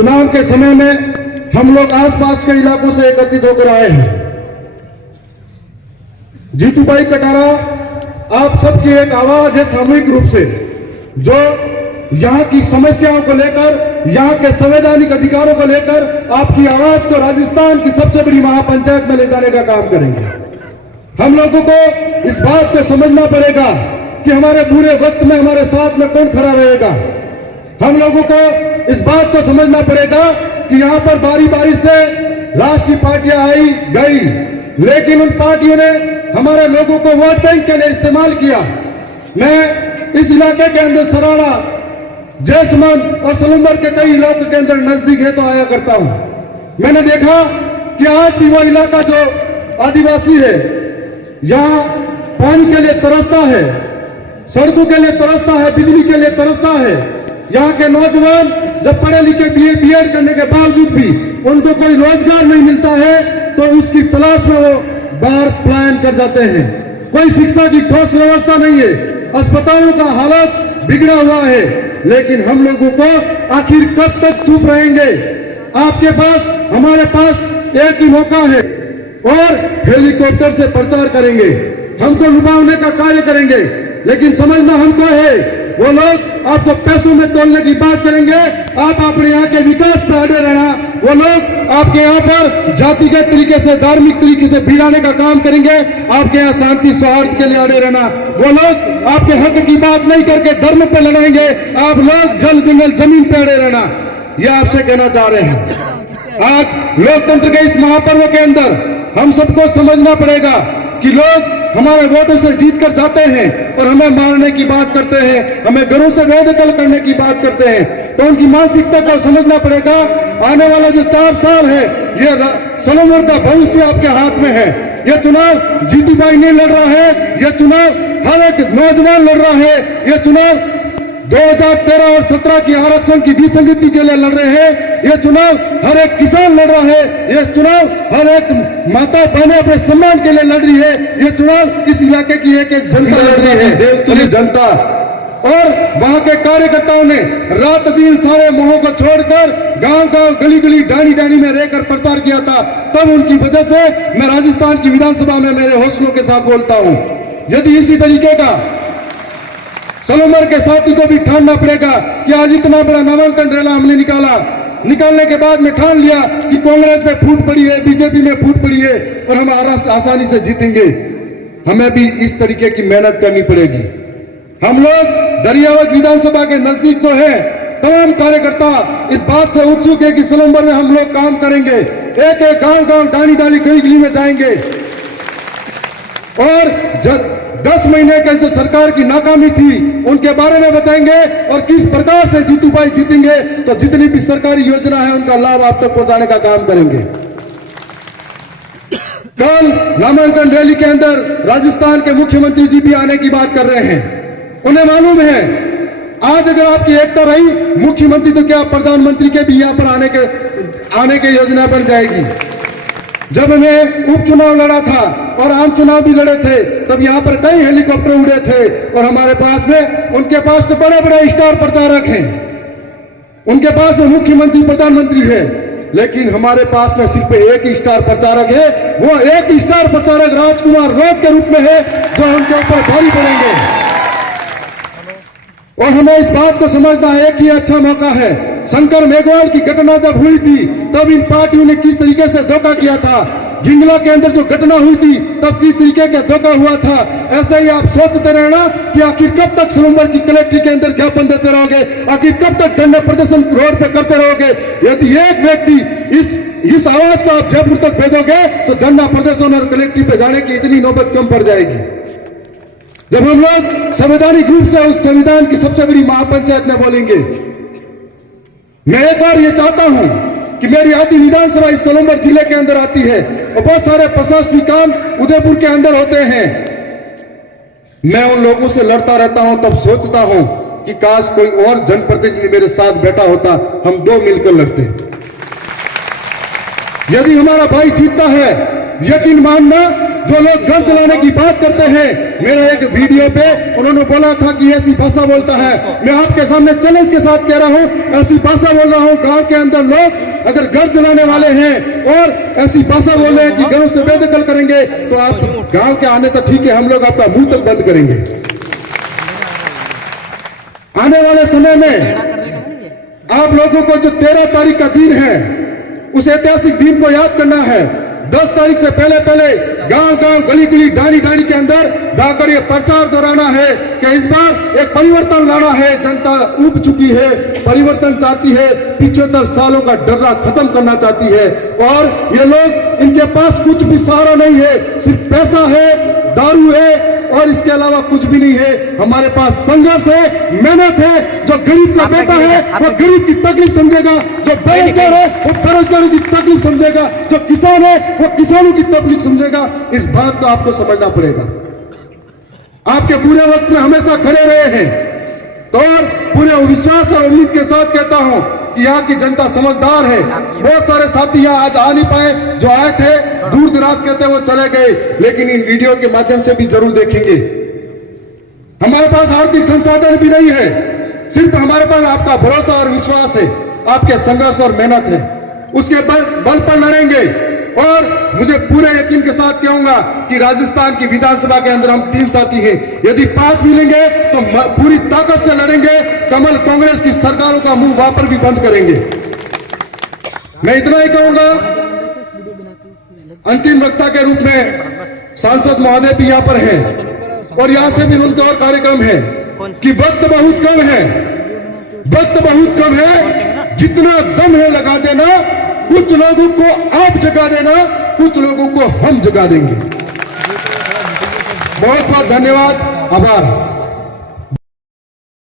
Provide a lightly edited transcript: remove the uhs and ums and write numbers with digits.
चुनाव के समय में हम लोग आसपास के इलाकों से एकत्रित होकर आए हैं। जीतू भाई कटारा आप सबकी एक आवाज है सामूहिक रूप से, जो यहाँ की समस्याओं को लेकर, यहाँ के संवैधानिक अधिकारों को लेकर आपकी आवाज को राजस्थान की सबसे बड़ी महापंचायत में ले जाने का काम करेंगे। हम लोगों को इस बात को समझना पड़ेगा कि हमारे बुरे वक्त में हमारे साथ में कौन खड़ा रहेगा। हम लोगों को इस बात को समझना पड़ेगा कि यहाँ पर बारी बारी से राष्ट्रीय पार्टियां आई गई, लेकिन उन पार्टियों ने हमारे लोगों को वोट बैंक के लिए इस्तेमाल किया। मैं इस इलाके के अंदर सराड़ा, जैसमंद और सलूमर के कई इलाकों के अंदर नजदीक है तो आया करता हूं। मैंने देखा कि आज भी वो इलाका जो आदिवासी है, यहाँ पानी के लिए तरसता है, सड़कों के लिए तरसता है, बिजली के लिए तरसता है। यहाँ के नौजवान जब पढ़े लिखे बीए बीएड करने के बावजूद भी उनको कोई रोजगार नहीं मिलता है तो उसकी तलाश में वो बाहर पलायन कर जाते हैं। कोई शिक्षा की ठोस व्यवस्था नहीं है, अस्पतालों का हालत बिगड़ा हुआ है, लेकिन हम लोगों को आखिर कब तक चुप रहेंगे। आपके पास, हमारे पास एक ही मौका है और हेलीकॉप्टर से प्रचार करेंगे, हमको लुभावने का कार्य करेंगे, लेकिन समझना हमको है वो लोग आपको पैसों में तोलने की बात करेंगे, आप अपने यहाँ के विकास पर अड़े रहना। वो लोग आपके यहाँ पर जातिगत तरीके से, धार्मिक तरीके से भिड़ाने का काम करेंगे, आपके यहाँ शांति सौहार्द के लिए अड़े रहना। वो लोग आपके हक की बात नहीं करके धर्म पे लड़ाएंगे, आप लोग जल जंगल जमीन पे अड़े रहना। ये आपसे कहना चाह रहे हैं। आज लोकतंत्र के इस महापर्व के अंदर हम सबको समझना पड़ेगा कि लोग हमारे वोटों से जीत कर जाते हैं और हमें मारने की बात करते हैं, हमें घरों से बेदखल करने की बात करते हैं, तो उनकी मानसिकता को समझना पड़ेगा। आने वाला जो 4 साल है, ये सलूमर का भविष्य आपके हाथ में है। ये चुनाव जीतू भाई नहीं लड़ रहा है, ये चुनाव हर एक नौजवान लड़ रहा है। ये चुनाव 2013 और 17 की आरक्षण की विसंगति के लिए लड़ रहे हैं। यह चुनाव हर एक किसान लड़ रहा है, यह चुनाव हर एक माता बहनें अपने सम्मान के लिए लड़ रही है। यह चुनाव इस इलाके की एक एक जनता लड़ रही है, देवतुल्य जनता। और वहां के कार्यकर्ताओं ने रात दिन सारे मोहों को छोड़कर गांव गांव गली गली डानी डानी में रहकर प्रचार किया था। तब उनकी वजह से मैं राजस्थान की विधानसभा में मेरे हौसलों के साथ बोलता हूं। यदि इसी तरीके का सलूमर के साथी को भी ठानना पड़ेगा कि आज इतना बड़ा नामांकन रैला हमने निकालने के बाद में ठान लिया कि कांग्रेस में फूट पड़ी है, बीजेपी में फूट पड़ी है और हम आसानी से जीतेंगे। हमें भी इस तरीके की मेहनत करनी पड़ेगी। हम लोग दरियावत विधानसभा के नजदीक जो है, तमाम कार्यकर्ता इस बात से उत्सुक है कि सलूमर में हम लोग काम करेंगे, एक एक गांव गांव डाली डाली गली गली में जाएंगे और 10 महीने के जो सरकार की नाकामी थी उनके बारे में बताएंगे और किस प्रकार से जीतू भाई जीतेंगे। तो जितनी भी सरकारी योजना है उनका लाभ आप तक पहुंचाने का काम करेंगे। कल नामांकन रैली के अंदर राजस्थान के मुख्यमंत्री जी भी आने की बात कर रहे हैं। उन्हें मालूम है आज अगर आपकी एकता रही मुख्यमंत्री तो क्या प्रधानमंत्री के भी यहाँ पर आने की योजना बन जाएगी। जब मैं उपचुनाव लड़ा था और आम चुनाव भी लड़े थे तब यहाँ पर कई हेलीकॉप्टर उड़े थे और हमारे पास में, उनके पास तो बड़े बड़े स्टार प्रचारक हैं, उनके पास में मुख्यमंत्री प्रधानमंत्री है, लेकिन हमारे पास में सिर्फ एक ही स्टार प्रचारक है। वो एक स्टार प्रचारक राजकुमार रौत के रूप में है जो उनके ऊपर भारी पड़ेंगे। और हमें इस बात को समझना है कि अच्छा मौका है। शंकर मेघवाल की घटना जब हुई थी तब इन पार्टियों ने किस तरीके से धोखा किया था। गिंगला के अंदर जो घटना हुई थी तब किस तरीके का धोखा हुआ था। ऐसे ही आप सोचते रहना कि आखिर कब तक सलूमर की कलेक्ट्री के अंदर ज्ञापन देते रहोगे, आखिर कब तक धरना प्रदर्शन रोड पे करते रहोगे। यदि एक व्यक्ति इस आवाज को आप जयपुर तक भेजोगे तो धरना प्रदर्शन और कलेक्ट्री पे जाने की इतनी नौबत कम पड़ जाएगी। जब हम लोग संवैधानिक रूप से उस संविधान की सबसे बड़ी महापंचायत में बोलेंगे, मैं एक बार ये चाहता हूं कि मेरी आधी विधानसभा इस सलूमर जिले के अंदर आती है और बहुत सारे प्रशासनिक काम उदयपुर के अंदर होते हैं। मैं उन लोगों से लड़ता रहता हूं, तब सोचता हूं कि काश कोई और जनप्रतिनिधि मेरे साथ बैठा होता, हम दो मिलकर लड़ते। यदि हमारा भाई जीतता है यकीन मानना, जो लोग घर चलाने की बात करते हैं, मेरा एक वीडियो पे उन्होंने बोला था कि ऐसी भाषा बोलता है। मैं आपके सामने चैलेंज के साथ कह रहा हूं, ऐसी भाषा बोल रहा हूं। गांव के अंदर लोग अगर घर चलाने वाले हैं और ऐसी भाषा बोल रहे हैं कि घरों से बेदखल करेंगे, तो आप गांव के आने तक ठीक है, हम लोग आपका मुंह तक बंद करेंगे। आने वाले समय में आप लोगों को जो 13 तारीख का दिन है, उस ऐतिहासिक दिन को याद करना है। 10 तारीख से पहले पहले गांव गांव, गली गली, डाणी डाणी के अंदर जाकर ये प्रचार दोहराना है कि इस बार एक परिवर्तन लाना है। जनता ऊब चुकी है, परिवर्तन चाहती है, 75 सालों का डर्रा खत्म करना चाहती है। और ये लोग, इनके पास कुछ भी सहारा नहीं है, सिर्फ पैसा है, दारू है और इसके अलावा कुछ भी नहीं है। हमारे पास संघर्ष है, मेहनत है। जो गरीब का बेटा है वो गरीब की तकलीफ समझेगा, जो बेरोजगार है वो बेरोजगारों की तकलीफ समझेगा, जो किसान है वो किसानों की तकलीफ समझेगा। इस बात को आपको समझना पड़ेगा। आपके बुरे वक्त में हमेशा खड़े रहे हैं, तो और पूरे विश्वास और उम्मीद के साथ कहता हूं कि यहाँ की जनता समझदार है। बहुत सारे साथी यहाँ आज आ नहीं पाए, जो आए थे दूर दराज कहते वो चले गए, लेकिन इन वीडियो के माध्यम से भी जरूर देखेंगे। हमारे पास आर्थिक संसाधन भी नहीं है, सिर्फ हमारे पास आपका भरोसा और विश्वास है, आपके संघर्ष और मेहनत है, उसके बल पर लड़ेंगे। और मुझे पूरे यकीन के साथ कहूंगा कि राजस्थान की विधानसभा के अंदर हम 3 साथी हैं, यदि 5 मिलेंगे तो पूरी ताकत से लड़ेंगे, कमल कांग्रेस की सरकारों का मुंह वहां पर भी बंद करेंगे। मैं इतना ही कहूंगा। अंतिम वक्ता के रूप में सांसद महोदय भी यहाँ पर हैं और यहाँ से भी उनके और कार्यक्रम है कि वक्त बहुत कम है, वक्त बहुत कम है, जितना दम है लगा देना। कुछ लोगों को आप जगा देना, कुछ लोगों को हम जगा देंगे। बहुत बहुत धन्यवाद, आभार।